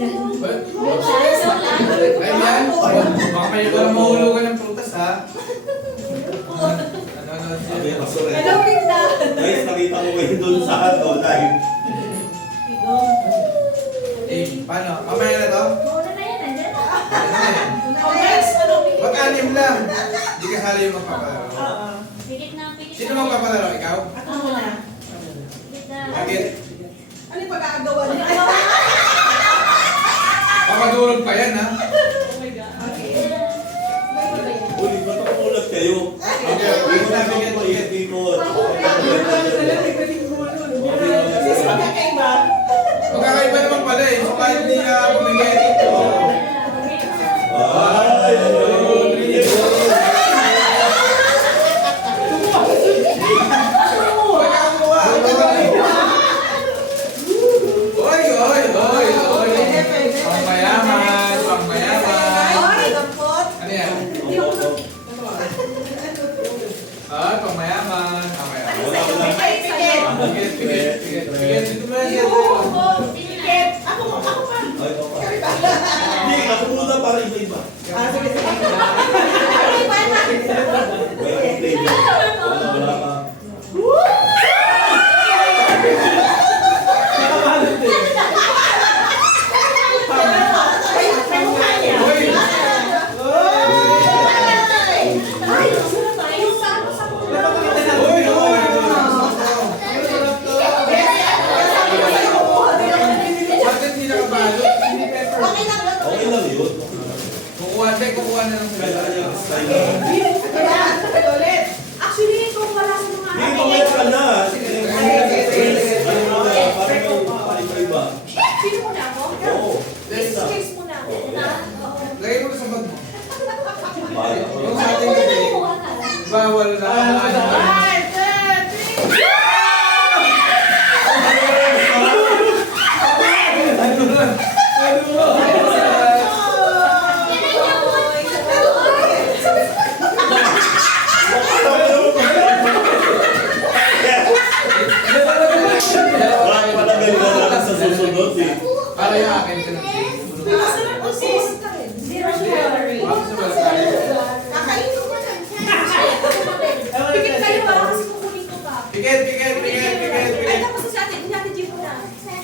Ay, yan. Baka may iba na mahulugan ng prutas, ha? Sabi ko, sorry. Hello, Pinda. Guys, nakita ko kayo doon sa ano, live. Eh, paano? Mamaya na to? Mauna na yan, nandiyan na. Oh, next, ano, Pinda? Mag-anim lang. Hindi ka sali yung magpapalaro. Oo. Pikit na, pikit na. Sino magpapalaro? Ikaw? Ako muna. Pikit na. Agit. Ano yung pag-aagawa niya? Papadurog pa yan, ha? Oh my God. Okay. Uy, ba't ako ulat kayo? Okay, Ikot na, ako bigyan, po, bigyan. ikot. Sis, magkakaiba. Magkakaiba naman pala eh. So kahit hindi ka bumigay dito. Ay, Magkakakuha. Oy, oy, oy, oy. Pangmayaman, pangmayaman. Ay, dampot. Ano yan? Ah, pangmayaman. Pangmayaman. Ay, pikit. Pigit, pigit, pigit, pigit. Dito mo yan. Pikit. Ako pa. Ay, papa. Hindi, ako muna para iba-iba. Ah, sige, sige. May flavor. Wala ka. Ay, may mukha niya. Oy. Ay, sarap tayo. Oy, oy. Bakit hindi nakabalot? Hindi pepper. Okay lang. Okay lang yun. Kukuha na lang sila. Kailangan niya style. Ulit. Actually, kung wala sa mga Hindi, pamaya ka na. Sige, ano muna, para may iba-iba. Sino muna ako? Oo. Kiss muna ako. Lagay mo na sa bag mo. Para ako. Yung sa atin kasi, bawal na. Five, 10, 3. Bakit palagal na lang sa susunod eh? Para yung akin ka na. Masarap po, sis. Zero calorie. Kakain ko na. Pikit kayo ba? Kasi kukunin ko pa. Pikit, pikit, pikit, pikit, Ay, pikit. tapos sa atin. Hindi natin gym muna.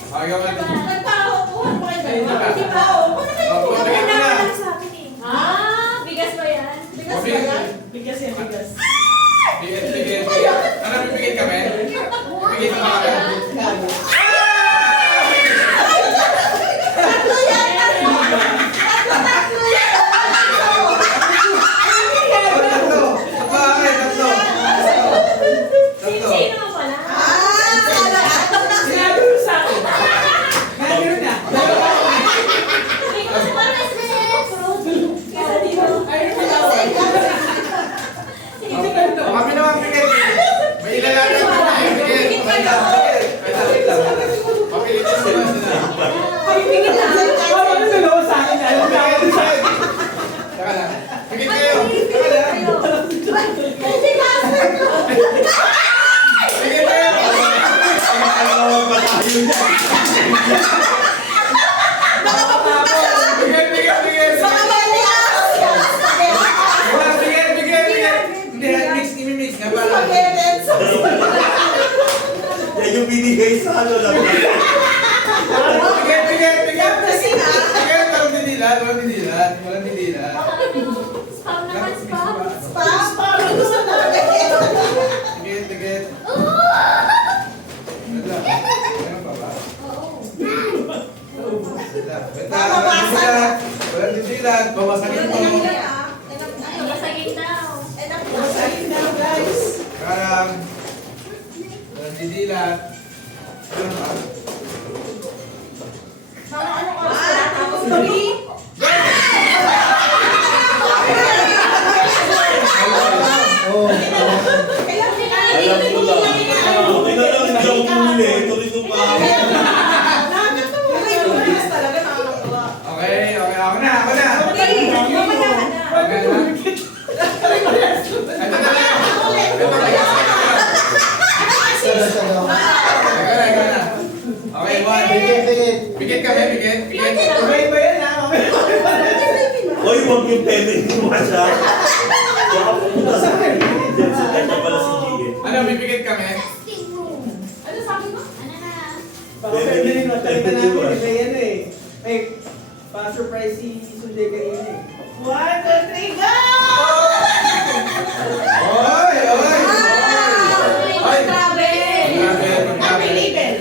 Ayaw ka din. Nagpakuhan pa kayo ba? Hindi pa. Oo. Ano kayo? Opo, Kami pikit na na. lang sa akin eh. Ah, bigas ba yan? Bigas ba yan? Bigas yan, bigas. Pikit, pikit, pikit. Ano, pipikit kami? Pikit na kami. Tatlo yan! Tatlo yan! Oh, tatlo. Tatlo akin, tatlo. Tatlo. Sino mo pala? Sinabi mo sa akin. May kasi parang fruit. Kesa dito. Oh, kami naman pikit. May ilalagay pa tayo. Pikit. Wait lang, pikit. Wait lang. Papilitin sila sila. Pagpingin na. Teka lang. Pikit kayo. Teka lang. Pikit kayo. Alam ba tayo niya? Pikit, pikit, pikit. Wala, pikit, pikit, pikit. Hindi, mix, imimix nga para. Yan yung binigay sa ano lang. Pikit, pikit, pikit. Pikit, walang dinilat, walang dinilat, walang dinilat. Spam naman, spam. Pikit, pikit. Wait lang. Meron pa ba? Wait lang. Wait lang. Walang dinilat. Walang dinilat. Bawasakin mo. Masagin daw. Karang. Walang dinilat. Ano pa? Alam ko lang. Okay na lang, hindi ako pumili. Tuloy ko pa. Okay, okay. Ako na, ako na. Okay na. Ito na lang. Ito na lang. Ito na, ito na. Okay, one. Pikit kami, pikit. Pikit. huwag yung pwede mo siya. Baka pumunta sa akin. Sa kanya pala si Gigi. Ano, pipikit kami? Ano sabi mo? Ano na? Baka pwede rin matalinga namin. May ano eh. May pa-surprise si Sunday kanina eh. 1, 2, 3, go! Oy! Oy! Ay! Grabe! Grabe, Ah, may label.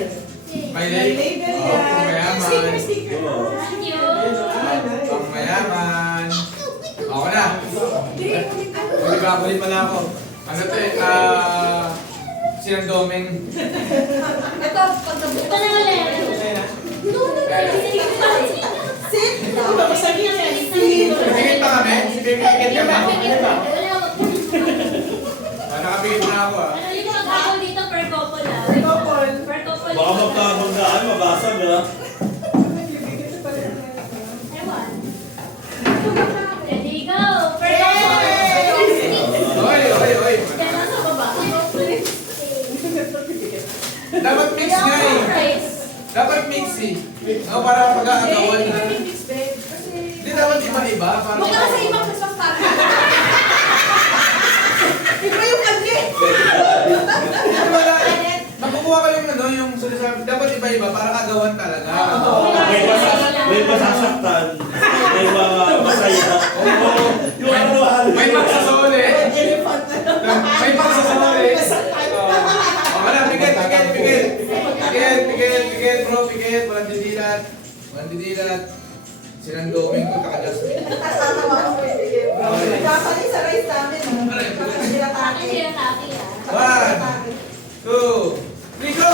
May May label. label Oh, yan. mayaman. Sticker, sticker. Thank you. Pang mayaman. Ako na. Magkakabali pala ako. Ano to eh, sinandoming. Ito, pagkabukas. Ito na ulit. Sit! Babasagin yan. Sit! Pipikit pa kami? Pipikit ka ba? Wala, Nakapikit na ako ah. ano yung mag-ako dito per couple ah? Couple. Per couple. Baka magkabanggaan, mabasag ha. Ewan. Ready, go! Per couple. Oy! Oy! Oy! Yan lang sa baba. Dapat mix nga eh. Surprise. Dapat mix eh. No, para pag-aagawan. Kasi... Hindi dapat iba-iba. Para Mukha ka sa ibang nasaktan. Iba yung kanya. Nakukuha ko yung ano, yung sinasabi. Dapat iba-iba para kagawan talaga. May masasaktan. May mga masaya. Yung ano, May magsasole. May magsasole. Wala, pikit, pikit, pikit. Pikit, pikit, pikit, bro, pikit. Walang didilat. Walang didilat. Sinandoming ko, kaka-Jasmine. Tatawa ko. Dapat yung sa rice namin. Sila Ano tate. siya kaki ah? 1, 2, 3, go!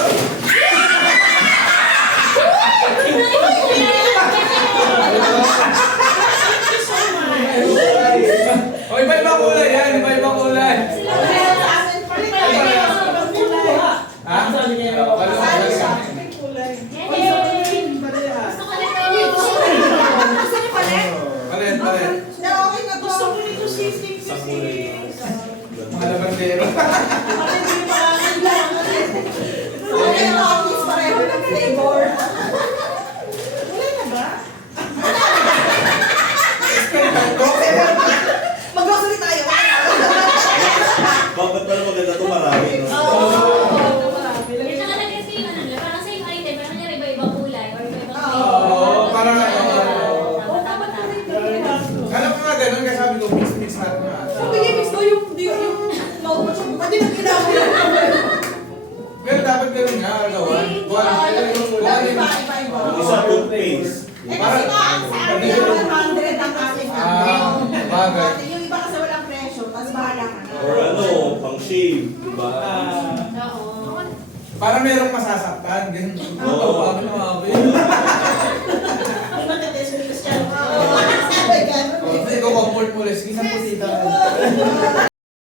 O, iba-iba kulay yan, iba-iba kulay. Sila kaya sa amin pa rin. Ha? Walo, Kulay. Yay! Gusto ko nito. Gusto niyo pa rin? Palit, palit. Na okay na to. Gusto ko nito sisig. Mga labandero. Okay na office pareho ng flavor. Wala na ba? Mag-grocery tayo. bakit pala maganda ito marami, no? Yung nakalagay sa yung ano nila, parang same item, pero kanya iba-ibang kulay or iba-ibang Oo, parang Tama. alam ko nga ganun, kasi sabi ko, mix natin nga. Sabi niya, miss ko yung maubos yung pati nang ginagawa. Pero dapat ganun nga, agawan. Iba. Isa toothpaste. Eh kasi nga, sa amin yung 100 ang ating bagay. Yung iba kasi walang presyo, tapos bahala ka na. Or ano, pang shave, diba? Oo. Para merong masasaktan, ganun. Oo. Paano naman